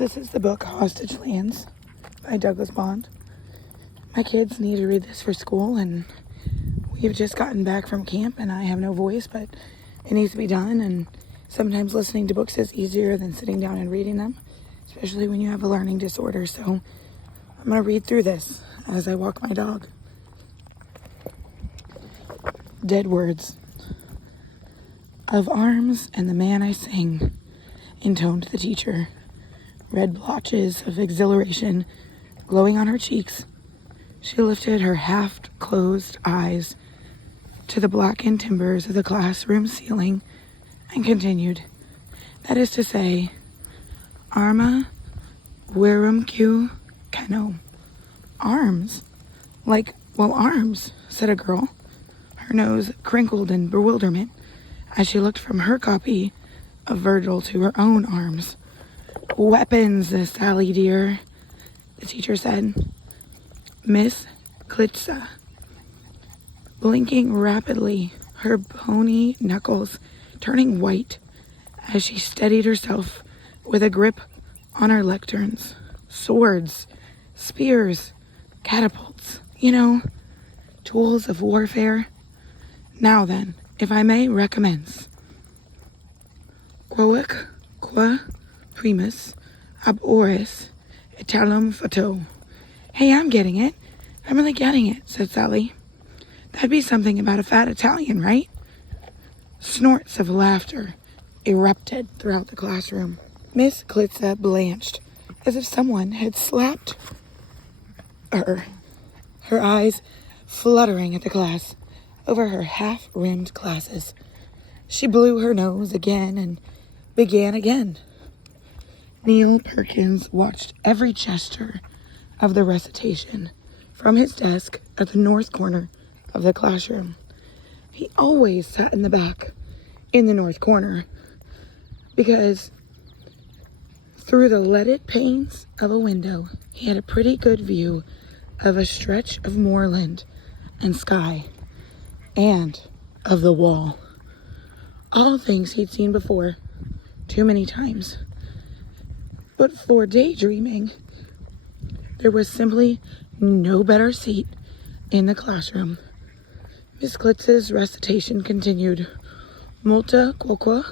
This is the book Hostage Lands by Douglas Bond. My kids need to read this for school, and we've just gotten back from camp, and I have no voice, but it needs to be done. And sometimes listening to books is easier than sitting down and reading them, especially when you have a learning disorder. So I'm going to read through this as I walk my dog. Dead words. Of arms and the man I sing, intoned the teacher. Red blotches of exhilaration glowing on her cheeks. She lifted her half-closed eyes to the blackened timbers of the classroom ceiling and continued. That is to say, Arma Wirumque Cano. Arms? Like, well, arms, said a girl. Her nose crinkled in bewilderment as she looked from her copy of Virgil to her own arms. Weapons, Sally dear, the teacher said. Miss Klitsa, blinking rapidly, her bony knuckles turning white as she steadied herself with a grip on her lecterns. Swords, spears, catapults, tools of warfare. Now then, if I may recommence. Quoque qua primus ab oris Italum fato. Hey, I'm getting it. I'm really getting it, said Sally. That'd be something about a fat Italian, right? Snorts of laughter erupted throughout the classroom. Miss Klitsa blanched as if someone had slapped her eyes fluttering at the class over her half-rimmed glasses. She blew her nose again and began again. Neil Perkins watched every gesture of the recitation from his desk at the north corner of the classroom. He always sat in the back, in the north corner, because through the leaded panes of a window, he had a pretty good view of a stretch of moorland and sky, and of the wall. All things he'd seen before, too many times. But for daydreaming, there was simply no better seat in the classroom. Miss Klitz's recitation continued. Multa quoque.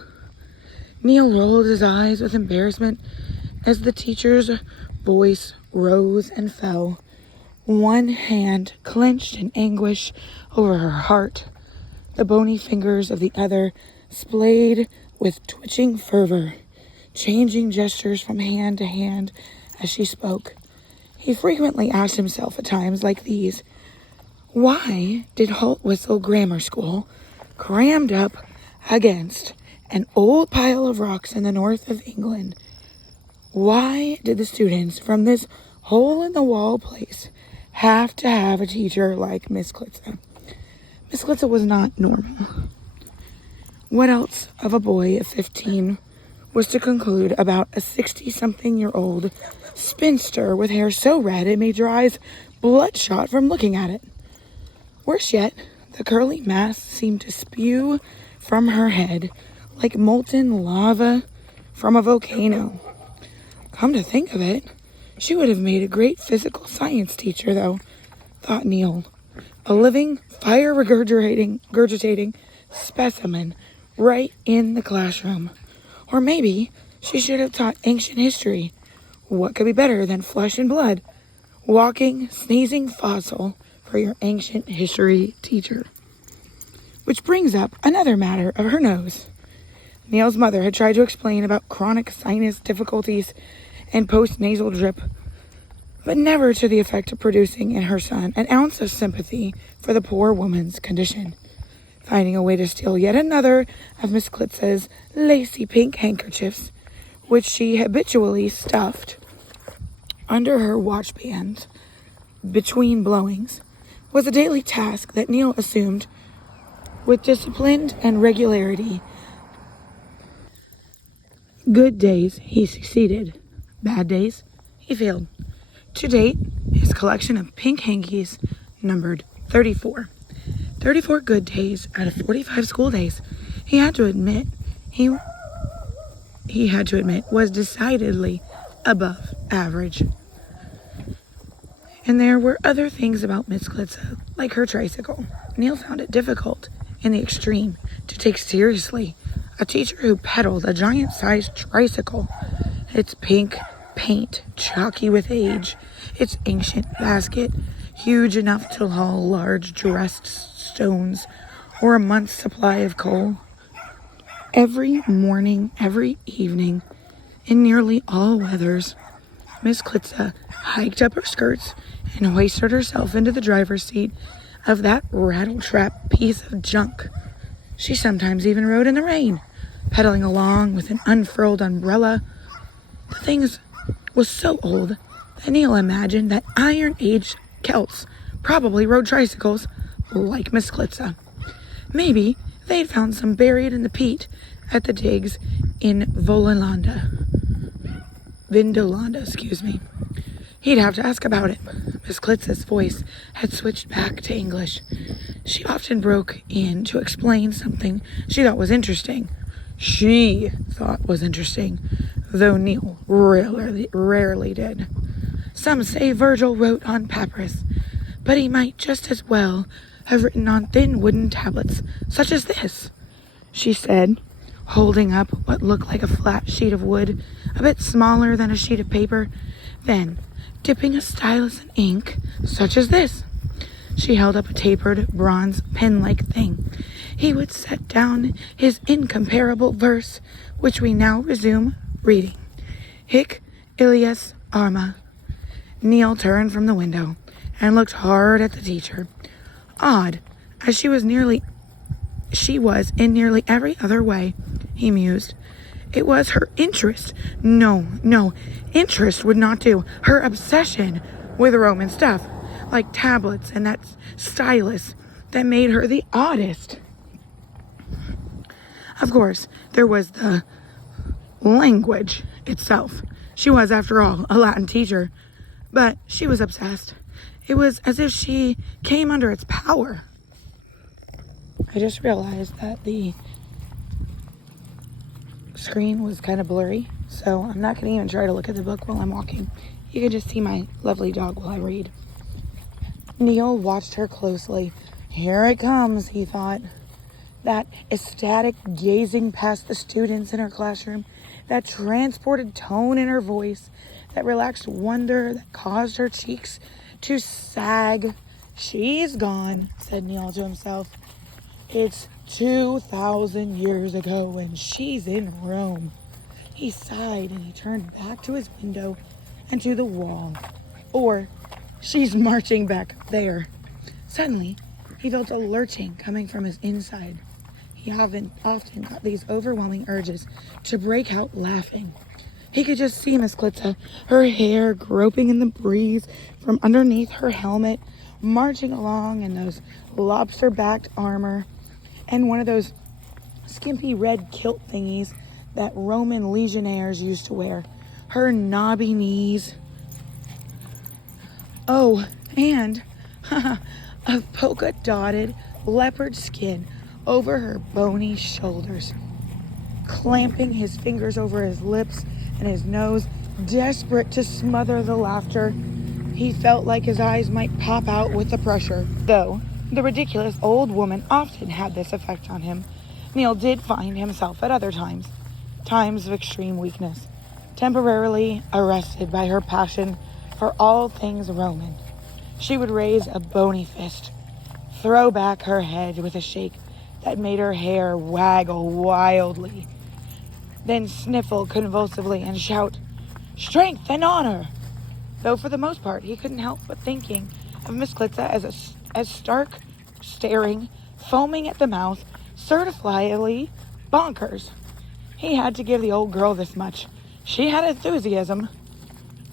Neil rolled his eyes with embarrassment as the teacher's voice rose and fell. One hand clenched in anguish over her heart. The bony fingers of the other splayed with twitching fervor, changing gestures from hand to hand as she spoke. He frequently asked himself at times like these, why did Holt Whistle Grammar School, crammed up against an old pile of rocks in the north of England, why did the students from this hole-in-the-wall place have to have a teacher like Miss Klitsa? Miss Klitsa was not normal. What else of a boy of 15 was to conclude about a 60-something-year-old spinster with hair so red it made your eyes bloodshot from looking at it? Worse yet, the curly mass seemed to spew from her head like molten lava from a volcano. Come to think of it, she would have made a great physical science teacher, though, thought Neil. A living, fire-regurgitating specimen right in the classroom. Or maybe she should have taught ancient history. What could be better than flesh and blood? Walking, sneezing fossil for your ancient history teacher. Which brings up another matter of her nose. Neil's mother had tried to explain about chronic sinus difficulties and post-nasal drip, but never to the effect of producing in her son an ounce of sympathy for the poor woman's condition. Finding a way to steal yet another of Miss Klitsa's lacy pink handkerchiefs, which she habitually stuffed under her watch band between blowings, was a daily task that Neil assumed with discipline and regularity. Good days, he succeeded. Bad days, he failed. To date, his collection of pink hankies numbered 34. 34 good days out of 45 school days. He had to admit was decidedly above average. And there were other things about Miss Klitza, like her tricycle. Neil found it difficult, in the extreme, to take seriously a teacher who pedaled a giant-sized tricycle. Its pink paint, chalky with age, its ancient basket, huge enough to haul large dressed stones or a month's supply of coal. Every morning, every evening, in nearly all weathers, Miss Klitza hiked up her skirts and hoisted herself into the driver's seat of that rattletrap piece of junk. She sometimes even rode in the rain, pedaling along with an unfurled umbrella. The thing was so old that Neil imagined that Iron Age Celts probably rode tricycles like Miss Klitza. Maybe they'd found some buried in the peat at the digs in Vindolanda. He'd have to ask about it. Miss Klitza's voice had switched back to English. She often broke in to explain something she thought was interesting. Though Neil rarely did. Some say Virgil wrote on papyrus, but he might just as well have written on thin wooden tablets, such as this, she said, holding up what looked like a flat sheet of wood, a bit smaller than a sheet of paper. Then, dipping a stylus in ink, such as this, she held up a tapered bronze pen-like thing. He would set down his incomparable verse, which we now resume reading. Hic Ilias Arma. Neil turned from the window and looked hard at the teacher. Odd, as she was in nearly every other way, he mused. It was her interest. No, interest would not do. Her obsession with Roman stuff, like tablets and that stylus, that made her the oddest. Of course, there was the language itself. She was, after all, a Latin teacher, but she was obsessed. It was as if she came under its power. I just realized that the screen was kind of blurry, so I'm not going to even try to look at the book while I'm walking. You can just see my lovely dog while I read. Neil watched her closely. Here it comes, he thought. That ecstatic gazing past the students in her classroom, that transported tone in her voice, that relaxed wonder that caused her cheeks to sag. She's gone, said Neil to himself. It's 2,000 years ago and she's in Rome. He sighed and he turned back to his window and to the wall. Or, she's marching back there. Suddenly, he felt a lurching coming from his inside. He often got these overwhelming urges to break out laughing. He could just see Miss Klitza, her hair groping in the breeze from underneath her helmet, marching along in those lobster-backed armor and one of those skimpy red kilt thingies that Roman legionnaires used to wear. Her knobby knees. Oh, and a polka-dotted leopard skin over her bony shoulders. Clamping his fingers over his lips and his nose, desperate to smother the laughter, he felt like his eyes might pop out with the pressure. Though the ridiculous old woman often had this effect on him, Neil did find himself at other times of extreme weakness, temporarily arrested by her passion for all things Roman. She would raise a bony fist, throw back her head with a shake that made her hair waggle wildly, then sniffle convulsively and shout, "Strength and honor!" Though for the most part, he couldn't help but thinking of Miss Klitza as stark, staring, foaming at the mouth, certifiably bonkers. He had to give the old girl this much. She had enthusiasm.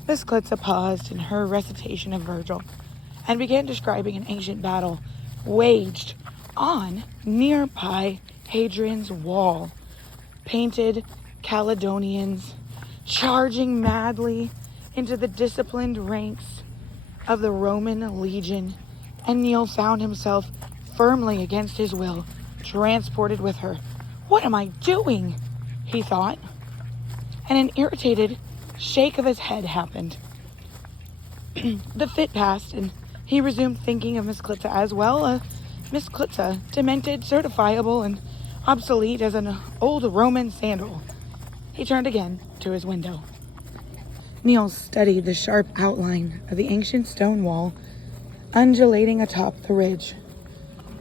Miss Klitza paused in her recitation of Virgil and began describing an ancient battle waged on nearby Hadrian's wall. Painted Caledonians charging madly into the disciplined ranks of the Roman legion, and Neil found himself firmly against his will, transported with her. What am I doing? He thought. And an irritated shake of his head happened. The fit passed, and he resumed thinking of Miss Klitza as well. Miss Klitza, demented, certifiable, and obsolete as an old Roman sandal. He turned again to his window. Neil studied the sharp outline of the ancient stone wall undulating atop the ridge.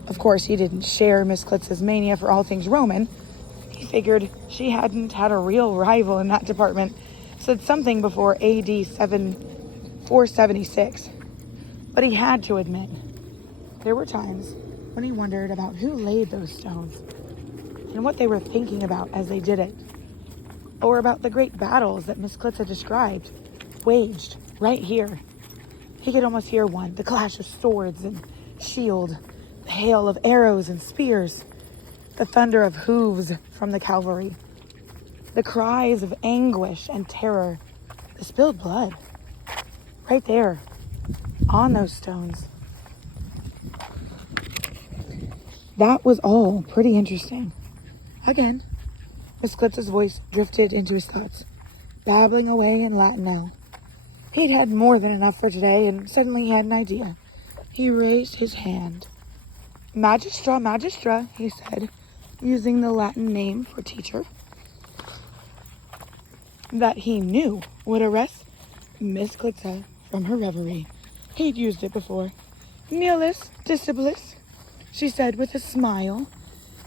Of course, he didn't share Miss Klitza's mania for all things Roman. He figured she hadn't had a real rival in that department since something before AD 476. But he had to admit, there were times when he wondered about who laid those stones and what they were thinking about as they did it, or about the great battles that Miss Klitza described, waged right here. He could almost hear one, the clash of swords and shield, the hail of arrows and spears, the thunder of hooves from the cavalry, the cries of anguish and terror, the spilled blood, right there, on those stones. That was all pretty interesting. Again, Miss Klitza's voice drifted into his thoughts, babbling away in Latin now. He'd had more than enough for today, and suddenly he had an idea. He raised his hand. Magistra, magistra, he said, using the Latin name for teacher that he knew would arrest Miss Klitza from her reverie. He'd used it before. Nihilus disciplus, she said with a smile,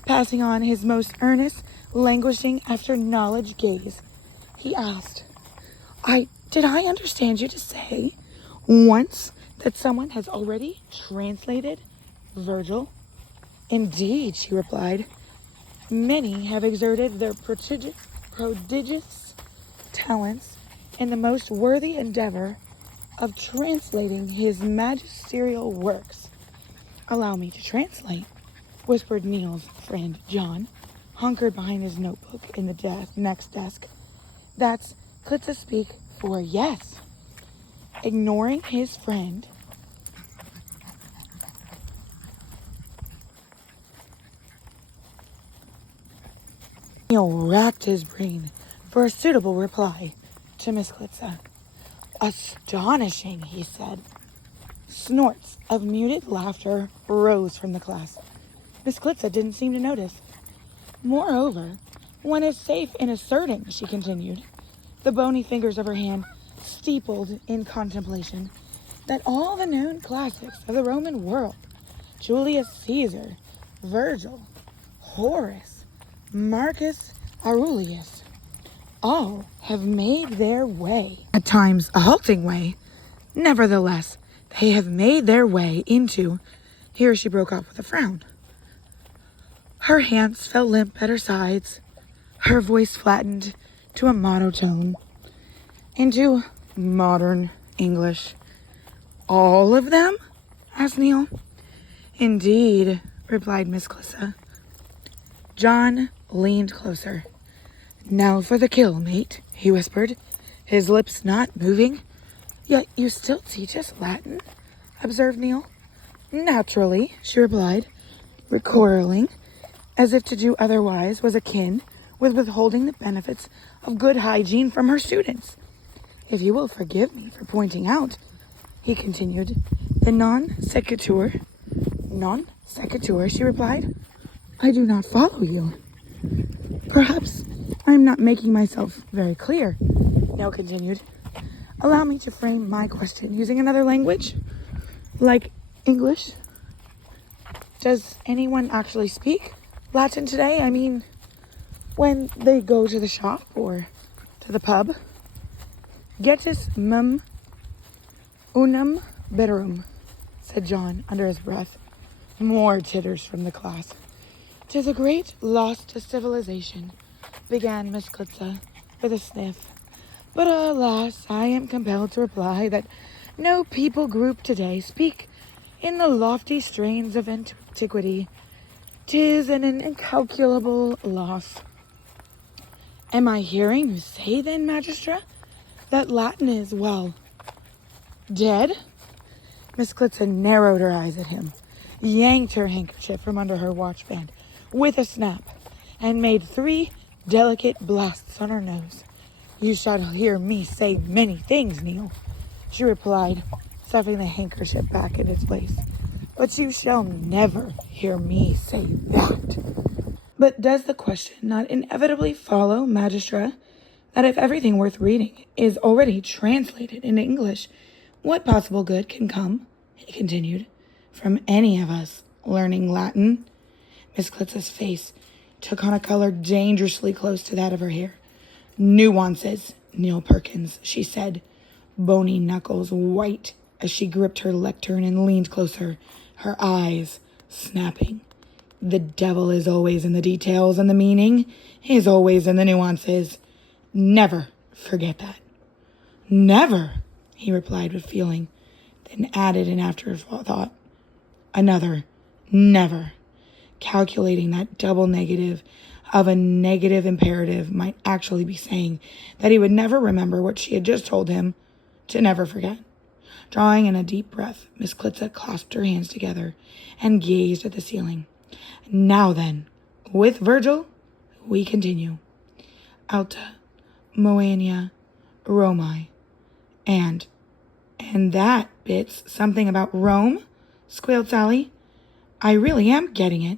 passing on his most earnest, languishing after knowledge gaze. He asked, Did I understand you to say once that someone has already translated Virgil? Indeed, she replied. Many have exerted their prodigious talents in the most worthy endeavor of translating his magisterial works. Allow me to translate, whispered Neil's friend John, hunkered behind his notebook in the next desk. That's Klitza speak for yes. Ignoring his friend, Neil racked his brain for a suitable reply to Miss Klitza. Astonishing, he said. Snorts of muted laughter rose from the class. Miss Klitza didn't seem to notice. Moreover, one is safe in asserting, she continued, the bony fingers of her hand steepled in contemplation, that all the known classics of the Roman world, Julius Caesar, Virgil, Horace, Marcus Aurelius, all have made their way, at times a halting way. Nevertheless, they have made their way into, here she broke off with a frown. Her hands fell limp at her sides, her voice flattened to a monotone, into modern English. All of them? Asked Neil. Indeed, replied Miss Klitza. John leaned closer. Now for the kill, mate, he whispered, his lips not moving. Yet you still teach us Latin? Observed Neil. Naturally, she replied, recoiling, as if to do otherwise was akin with withholding the benefits of good hygiene from her students. If you will forgive me for pointing out, he continued, the non sequitur. Non sequitur, she replied. I do not follow you. Perhaps I am not making myself very clear, Neil continued. Allow me to frame my question using another language, like English. Does anyone actually speak Latin today? I mean, when they go to the shop or to the pub. Getis mum unum bitterum, said John under his breath. More titters from the class. "'Tis a great loss to civilization," began Miss Klitza with a sniff. "But alas, I am compelled to reply that no people group today speak in the lofty strains of antiquity. 'Tis an incalculable loss." "Am I hearing you say then, Magistra, that Latin is, well, dead?" Miss Klitza narrowed her eyes at him, yanked her handkerchief from under her watchband with a snap, and made 3 delicate blasts on her nose. You shall hear me say many things, Neil, she replied, stuffing the handkerchief back in its place. But you shall never hear me say that. But does the question not inevitably follow, Magistra, that if everything worth reading is already translated into English, what possible good can come, he continued, from any of us learning Latin? Miss Klitza's face took on a color dangerously close to that of her hair. Nuances, Neil Perkins, she said, bony knuckles white as she gripped her lectern and leaned closer, her eyes snapping. The devil is always in the details, and the meaning is always in the nuances. Never forget that. Never, he replied with feeling, then added in afterthought, another never, calculating that double negative of a negative imperative might actually be saying that he would never remember what she had just told him to never forget. Drawing in a deep breath, Miss Klitza clasped her hands together and gazed at the ceiling. Now then, with Virgil, we continue. Alta, Moenia, Romi, and that bit's something about Rome, squealed Sally. I really am getting it.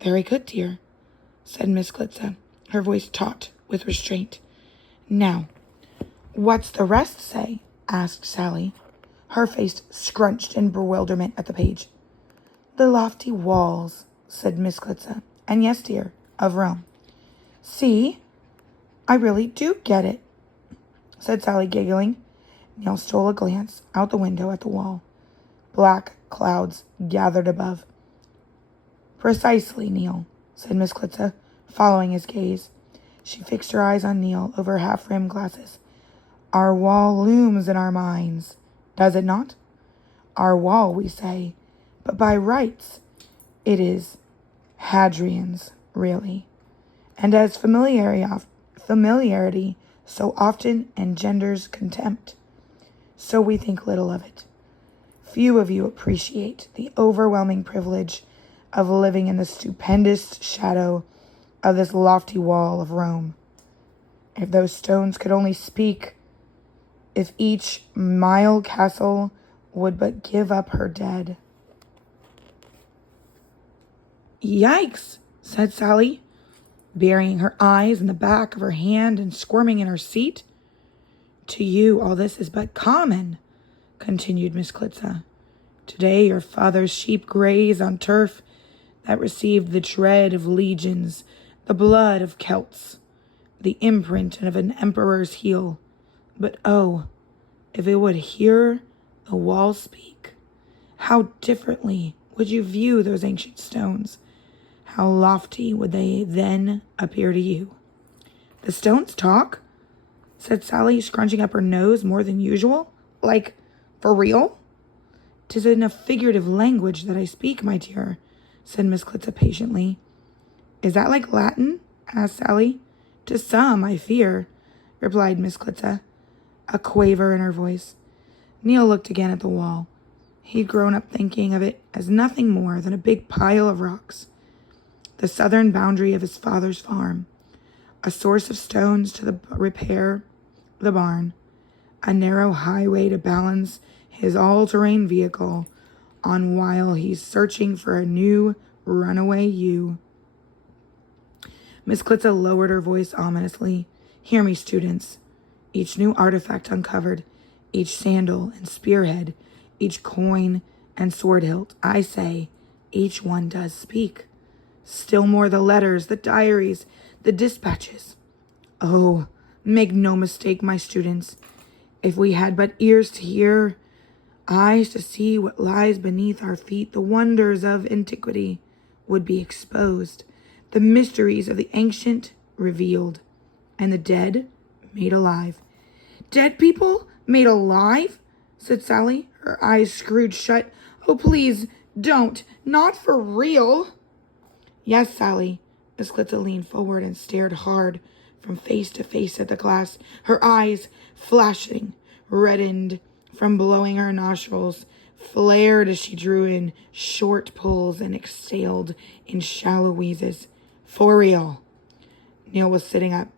Very good, dear, said Miss Klitza, her voice taut with restraint. Now, what's the rest say? Asked Sally, her face scrunched in bewilderment at the page. The lofty walls, said Miss Klitza, and yes, dear, of Rome. See, I really do get it, said Sally, giggling. Neil stole a glance out the window at the wall. Black clouds gathered above. Precisely, Neil, said Miss Klitza, following his gaze. She fixed her eyes on Neil over half-rimmed glasses. Our wall looms in our minds, does it not? Our wall, we say, but by rights it is Hadrian's, really. And as familiarity so often engenders contempt, so we think little of it. Few of you appreciate the overwhelming privilege of living in the stupendous shadow of this lofty wall of Rome. If those stones could only speak, if each mile castle would but give up her dead. Yikes, said Sally, burying her eyes in the back of her hand and squirming in her seat. To you all this is but common, continued Miss Klitza. Today your father's sheep graze on turf that received the tread of legions, the blood of Celts, the imprint of an emperor's heel. But oh, if it would hear the wall speak, how differently would you view those ancient stones? How lofty would they then appear to you? The stones talk? Said Sally, scrunching up her nose more than usual. Like, for real? 'Tis in a figurative language that I speak, my dear, said Miss Klitza patiently. Is that like Latin? Asked Sally. To some, I fear, replied Miss Klitza, a quaver in her voice. Neil looked again at the wall. He'd grown up thinking of it as nothing more than a big pile of rocks, the southern boundary of his father's farm, a source of stones to repair the barn, a narrow highway to balance his all-terrain vehicle on while he's searching for a new runaway ewe. Miss Klitza lowered her voice ominously. Hear me, students. Each new artifact uncovered, each sandal and spearhead, each coin and sword hilt, I say, each one does speak. Still more the letters, the diaries, the dispatches. Oh, make no mistake, my students. If we had but ears to hear, eyes to see what lies beneath our feet, the wonders of antiquity would be exposed, the mysteries of the ancient revealed, and the dead made alive. Dead people made alive? Said Sally, her eyes screwed shut. Oh, please, don't. Not for real. Yes, Sally. Miss Klitza leaned forward and stared hard from face to face at the glass, her eyes flashing, reddened from blowing her nostrils, flared as she drew in short pulls and exhaled in shallow wheezes. For real. Neil was sitting up,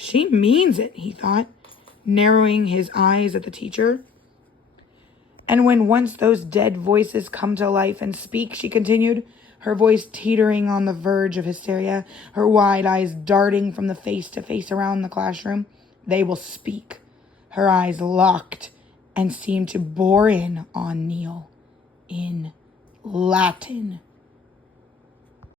She means it, he thought, narrowing his eyes at the teacher. And when once those dead voices come to life and speak, she continued, her voice teetering on the verge of hysteria, her wide eyes darting from the face to face around the classroom, they will speak. Her eyes locked and seemed to bore in on Neil in Latin.